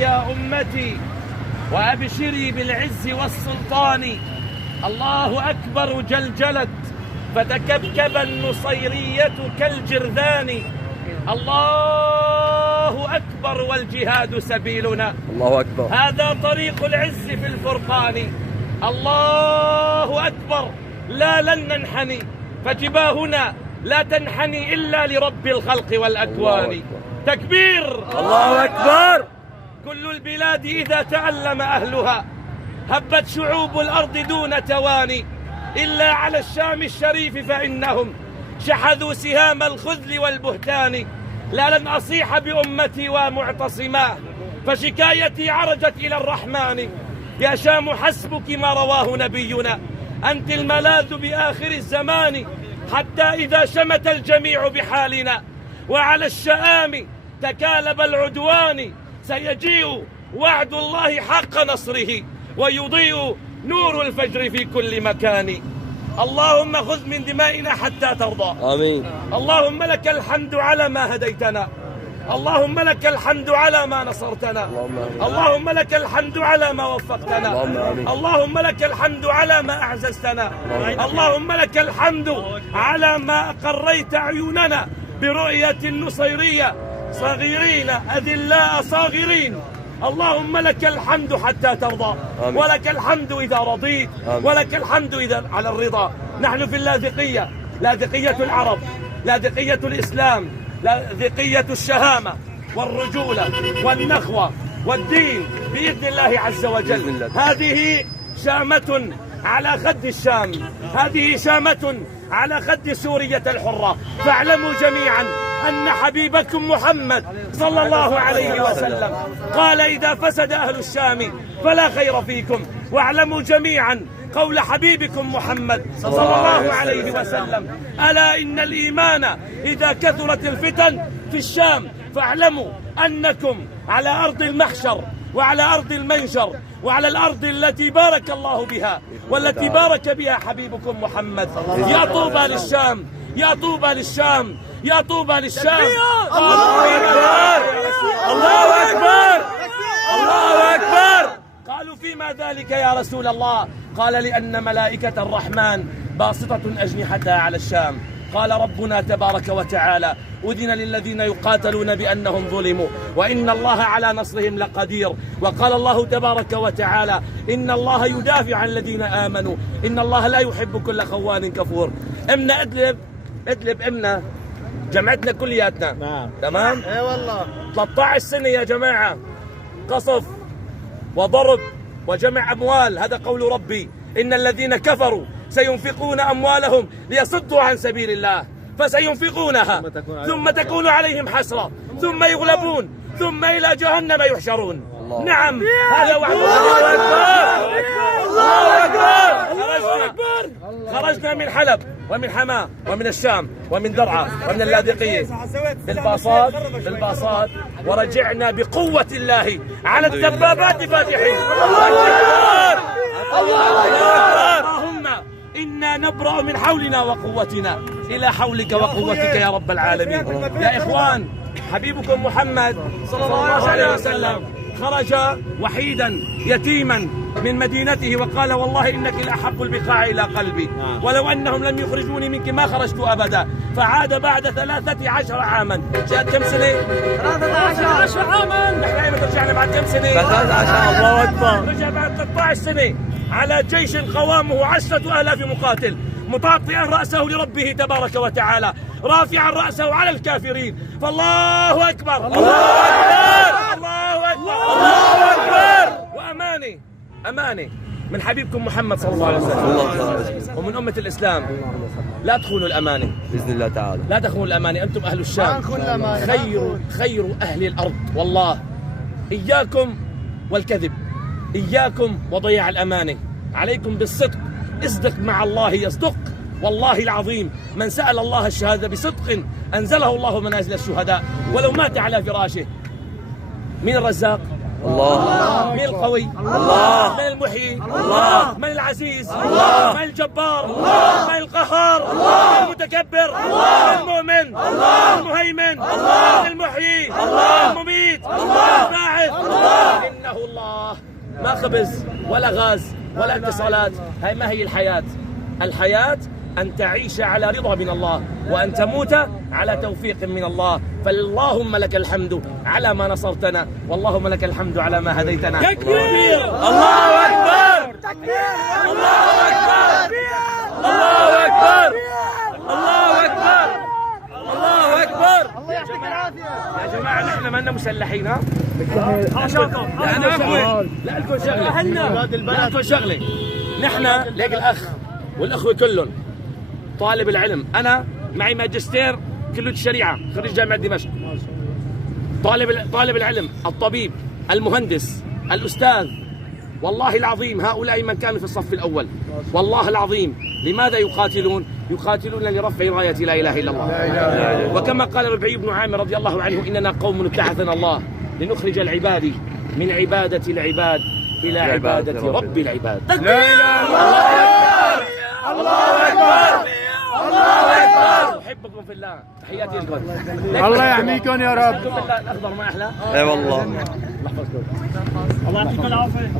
يا أمتي وأبشري بالعز والسلطان. الله أكبر جلجلت فتكبكب النصيرية كالجرذان. الله أكبر والجهاد سبيلنا. الله أكبر. هذا طريق العز في الفرقان. الله أكبر. لا لن ننحني فجباهنا لا تنحني إلا لرب الخلق والأكوان. تكبير. الله أكبر. كل البلاد إذا تعلم أهلها هبت شعوب الأرض دون تواني، إلا على الشام الشريف فإنهم شحذوا سهام الخذل والبهتان. لا لن أصيح بأمتي ومعتصماه فشكايتي عرجت إلى الرحمن. يا شام حسبك ما رواه نبينا، أنت الملاذ بآخر الزمان. حتى إذا شمت الجميع بحالنا وعلى الشآم تكالب العدوان، سيجيء وعد الله حق نصره ويضيء نور الفجر في كل مكان. اللهم خذ من دمائنا حتى ترضى. آمين. اللهم لك الحمد على ما هديتنا، اللهم لك الحمد على ما نصرتنا، اللهم لك الحمد على ما وفقتنا، اللهم لك الحمد على ما أعززتنا، اللهم لك الحمد على ما أقريت عيوننا برؤية النصيرية صغيرين أذلاء صاغرين. اللهم لك الحمد حتى ترضى، ولك الحمد إذا رضيت، ولك الحمد إذا على الرضا. نحن في اللاذقية، لاذقية العرب، لاذقية الإسلام، لاذقية الشهامة والرجولة والنخوة والدين بإذن الله عز وجل. هذه شامة على خد الشام، هذه شامة على خد سورية الحرة. فاعلموا جميعا أن حبيبكم محمد صلى الله عليه وسلم قال إذا فسد أهل الشام فلا خير فيكم. واعلموا جميعا قول حبيبكم محمد صلى الله عليه وسلم ألا إن الإيمان إذا كثرت الفتن في الشام فاعلموا أنكم على أرض المحشر وعلى أرض المنشر وعلى الأرض التي بارك الله بها والتي بارك بها حبيبكم محمد. يا طوبى للشام، يا طوبى للشام، يا طوبى للشام. الله أكبر. الله أكبر. الله أكبر. قالوا فيما ذلك يا رسول الله؟ قال لأن ملائكة الرحمن باسطة أجنحتها على الشام. قال ربنا تبارك وتعالى أذن للذين يقاتلون بأنهم ظلموا وإن الله على نصرهم لقدير. وقال الله تبارك وتعالى إن الله يدافع عن الذين آمنوا إن الله لا يحب كل خوان كفور. امنا ادلب امنا جمعتنا كلياتنا. نعم. تمام. اي والله 13 سنة يا جماعة قصف وضرب وجمع أموال. هذا قول ربي إن الذين كفروا سينفقون أموالهم ليصدوا عن سبيل الله فسينفقونها ثم تكون عليهم حسرة ثم يغلبون ثم إلى جهنم يحشرون. نعم هذا وعد الله. أكبر. خرجنا من حلب ومن حماة ومن الشام ومن درعا ومن اللاذقية بالباصات ورجعنا بقوة الله على الدبابات فاتحين. اللهم إنا نبرأ من حولنا وقوتنا إلى حولك وقوتك يا رب العالمين. يا إخوان حبيبكم محمد صلى الله عليه وسلم خرج وحيدا يتيما من مدينته وقال والله إنك لأحب البقاع إلى قلبي ولو أنهم لم يخرجوني منك ما خرجت أبدا. فعاد بعد 13 عاما. جاءت كم سنة؟ 13 عاما. نحن أيمتى رجعنا بعد كم سنة؟ 13. الله أكبر. رجع بعد 13 سنة على جيش قوامه 10,000 مقاتل مطاطئا رأسه لربه تبارك وتعالى رافعا رأسه على الكافرين. فالله أكبر. الله أكبر. الله أكبر. الله أكبر. وأماني من حبيبكم محمد صلى الله عليه وسلم ومن أمة الإسلام لا تخونوا الأمانة بإذن الله تعالى. لا تخونوا الأمانة. أنتم أهل الشام خير أهل الأرض والله. إياكم والكذب، إياكم وضياع الأمانة، عليكم بالصدق. اصدق مع الله يصدق. والله العظيم من سأل الله الشهادة بصدق أنزله الله منازل الشهداء ولو مات على فراشه. مين الرزاق؟ الله. مين القوي؟ الله. من المحيي؟ الله. من العزيز؟ الله. من الجبار؟ الله. من القهار؟ الله. من المتكبر؟ الله. من المؤمن؟ الله. من المهيمن؟ الله. من المحيي؟ الله. المميت؟ الله. الباعث؟ الله. خبز ولا غاز ولا اتصالات. هاي ما هي الحياة. الحياة أن تعيش على رضا من الله وأن تموت على توفيق من الله. فاللهم لك الحمد على ما نصرتنا، واللهم لك الحمد على ما هديتنا. تكبير! الله أكبر! تكبير! الله أكبر! الله أكبر! الله أكبر! الله أكبر! يا جماعة نحن ما لنا مسلحين. ها؟ لا لكم شغلة. لا لكم شغلة. نحن ليك الأخ والأخوة كلهم طالب العلم. أنا معي ماجستير كلية الشريعة، خريج جامعة دمشق. طالب العلم، الطبيب، المهندس، الأستاذ، والله العظيم هؤلاء من كانوا في الصف الأول، والله العظيم لماذا يقاتلون؟ يقاتلون لرفع راية لا إله إلا الله. وكما قال ربعي بن عامر رضي الله عنه: إننا قوم ابتعثنا الله لنخرج العباد من عبادة العباد إلى عبادة رب العباد. لا إله إلا الله! الله أكبر! الله أكبر! أحبكم في الله، تحياتي لكم. الله يحميكم يا رب. الأخضر ما أحلى. اي والله. الله يحفظكم. الله يعطيكم العافية.